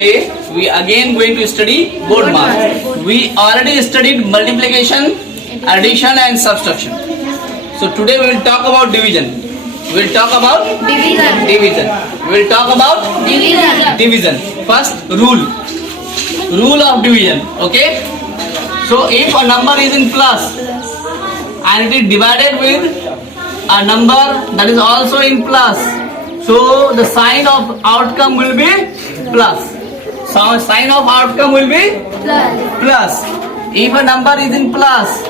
Today we again going to study board math. We already studied multiplication, addition and subtraction. So today we will talk about division. We will talk about division. We will talk about division. First rule of division. Okay. So if a number is in plus and it is divided with a number that is also in plus, so the sign of outcome will be plus. So sign of outcome will be plus. If a number is in plus,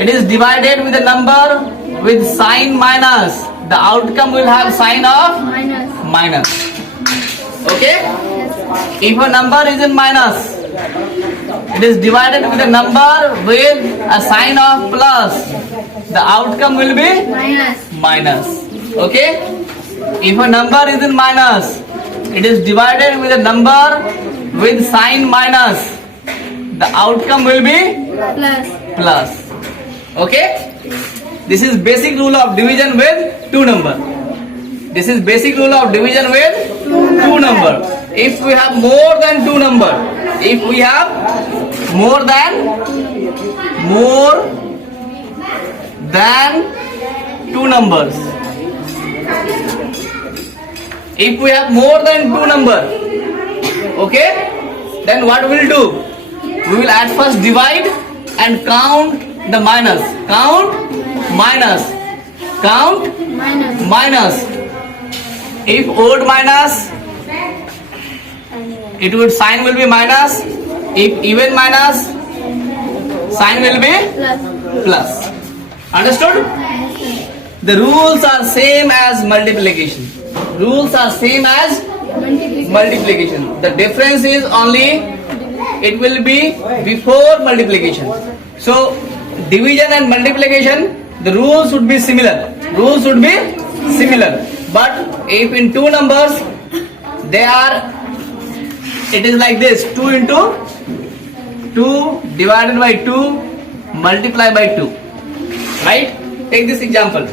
it is divided with a number with sign minus, the outcome will have sign of minus. Okay? If a number is in minus, it is divided with a number with a sign of plus, the outcome will be minus. Okay? If a number is in minus, it is divided with a number with sign minus, the outcome will be plus. Okay? This is basic rule of division with two number. This is basic rule of division with two number. If we have more than two number, if we have more than two numbers, if we have more than two number, okay, then what we will do? We will at first divide and count the minus. Count minus. If odd minus, it would sign will be minus. If even minus, sign will be plus. Understood? The rules are same as multiplication. Rules are same as multiplication. The difference is only it will be before multiplication. So division and multiplication, the rules would be similar. But if in two numbers, it is like this: 2 into 2 divided by 2 multiplied by 2. Right? Take this example.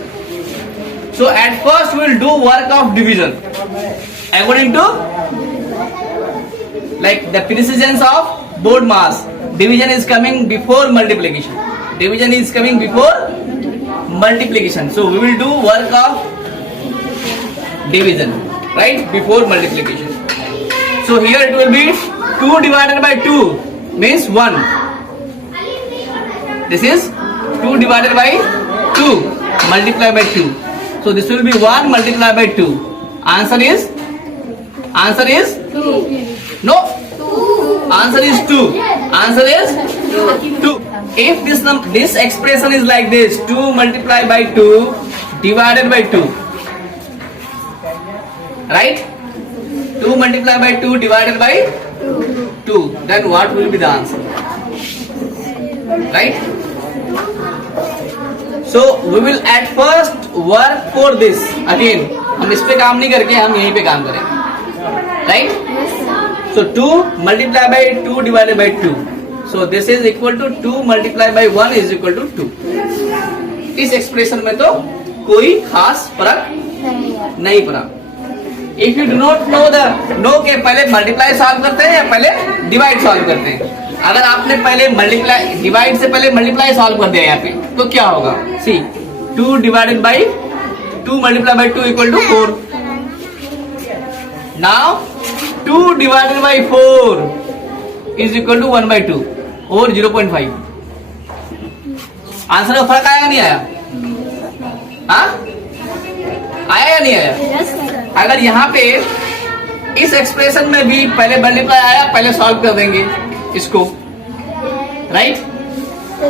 So at first we will do work of division according to like the precedence of board mass. Division is coming before multiplication. So we will do work of division right before multiplication. So here it will be 2 divided by 2 means 1. This is 2 divided by 2 multiplied by 2. So this will be 1 multiplied by 2. Answer is 2. No. Answer is 2. Answer is 2. If this expression is like this: 2 multiplied by 2 divided by 2. Right? 2 multiplied by 2 divided by 2. Then what will be the answer? Right? So we will at first work for this. Again, हम इस पे काम नहीं करके हम यहीं पे काम करेंगे. Right? So 2 multiplied by 2 divided by 2. So this is equal to 2 multiplied by 1 is equal to 2. इस एक्सप्रेशन में तो कोई खास फर्क नहीं पड़ा. If you do not know के पहले मल्टीप्लाई सॉल्व करते हैं या पहले डिवाइड सॉल्व करते हैं. अगर आपने पहले डिवाइड से पहले मल्टीप्लाई सॉल्व कर दिया यहाँ पे तो क्या होगा? C 2 divided by 2 multiply by 2 equal to 4. Now 2 divided by 4 is equal to 1 by 2 और 0.5. आंसर में फर्क आया नहीं आया? हाँ, आया या नहीं आया? अगर यहाँ पे इस एक्सप्रेशन में भी पहले मल्टीप्लाई आया, पहले सॉल्व कर देंगे इसको. राइट?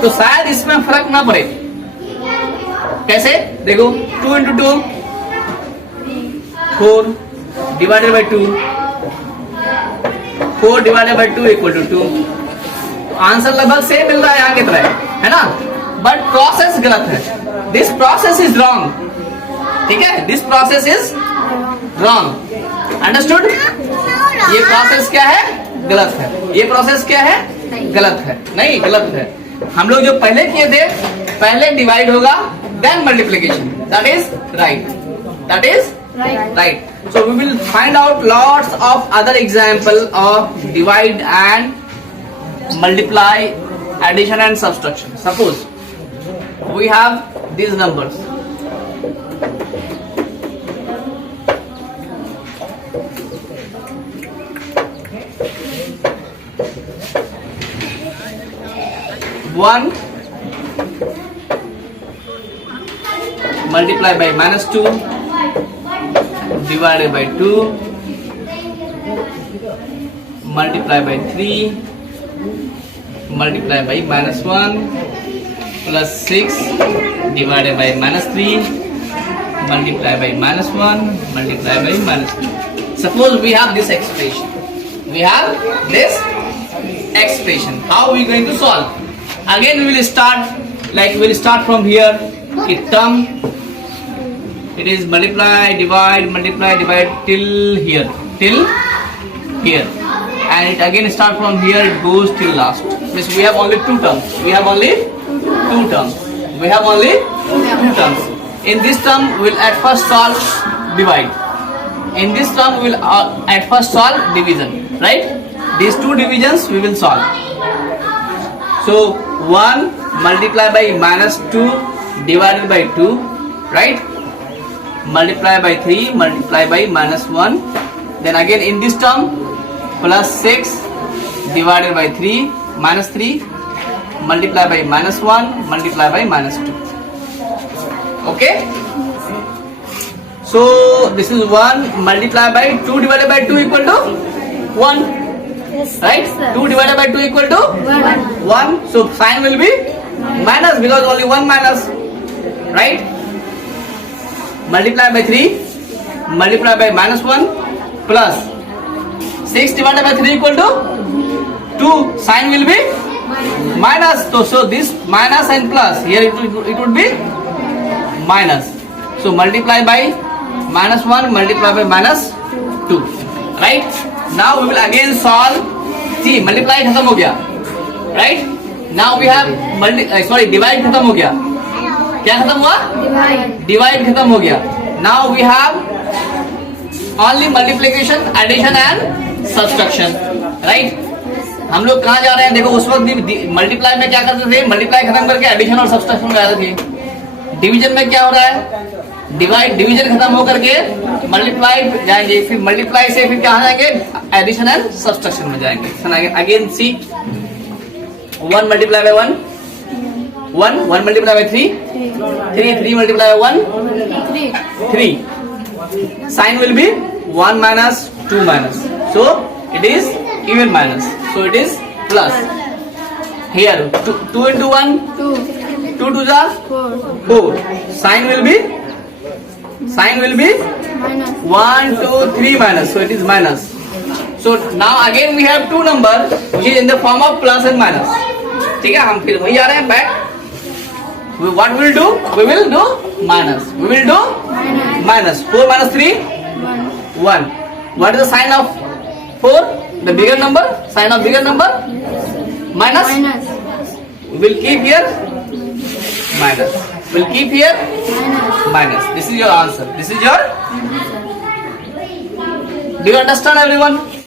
तो शायद इसमें फर्क ना पड़े. कैसे? देखो 2 into 2 4 divided by 2 4 divided by 2 equal to 2. Answer लगभग सेम मिल रहा है यहाँ की तरह, है ना? बट प्रोसेस गलत है. This process is wrong. ठीक है? This process is wrong. Understood? ये प्रोसेस क्या है? गलत है. ये प्रोसेस क्या है? गलत है. नहीं, गलत है. हम लोग जो पहले किए थे, पहले डिवाइड होगा then multiplication. That is right. Right. So we will find out lots of other example of divide and multiply, addition and subtraction. Suppose we have these numbers. One multiplied by -2 divided by 2 multiplied by 3 multiplied by -1 plus 6 divided by -3 multiplied by -1 multiplied by -2. Suppose we have this expression. We have this expression. How are we going to solve? Again we will start from here. It is multiply, divide till here, and it again start from here. It goes till last. Means we have only two terms. We have only two terms. In this term, we will at first solve divide. In this term, we will at first solve division. Right? These two divisions we will solve. So 1 multiplied by -2 divided by 2, right? Multiply by 3 multiply by -1. Then again in this term plus 6 divided by 3 -3 multiply by -1 multiply by -2. Okay? So this is 1 multiply by 2 divided by 2 equal to 1. Right? 2 divided by 2 equal to 1. So sign will be minus because only 1 minus. Right? Multiply by 3 multiply by -1 plus 6 divided by 3 equal to 2. Sign will be minus. So this minus and plus here it would be minus. So multiply by -1 multiply by -2. Right? Now we will again solve. See, multiply खत्म हो गया. Right? Now we have divide खत्म हो गया. क्या खत्म हुआ? Divide खत्म हो गया. Now we have only multiplication, addition and subtraction. Right? हम लोग कहाँ जा रहे हैं? देखो उस वक्त मल्टीप्लाई में क्या करते थे? मल्टीप्लाई खत्म करके एडिशन और सब्सट्रैक्शन में आते थे. डिवीजन में क्या हो रहा है? डिवीजन खत्म होकर के मल्टीप्लाई जाएंगे, फिर मल्टीप्लाई से फिर कहाँ जाएंगे? एडिशन एंड सब्सट्रैक्शन में जाएंगे. Again C 1 multiply by 1 1 multiply by 3 3 multiply by 1 3. Sign will be 1 minus 2 minus. So it is even minus. So it is plus. Here 2 into 1 2 to the 4. Sign will be minus. 1 2 3 minus. So it is minus. So now again we have two number which is in the form of plus and minus. ठीक है, हम फिर वही आ रहे हैं back. What we will do? We will do minus. We will do minus. 4 minus 3 1. What is the sign of 4? The bigger number. Sign of bigger number minus. We will keep here minus. We will keep here minus. This is your answer. Do you understand, everyone?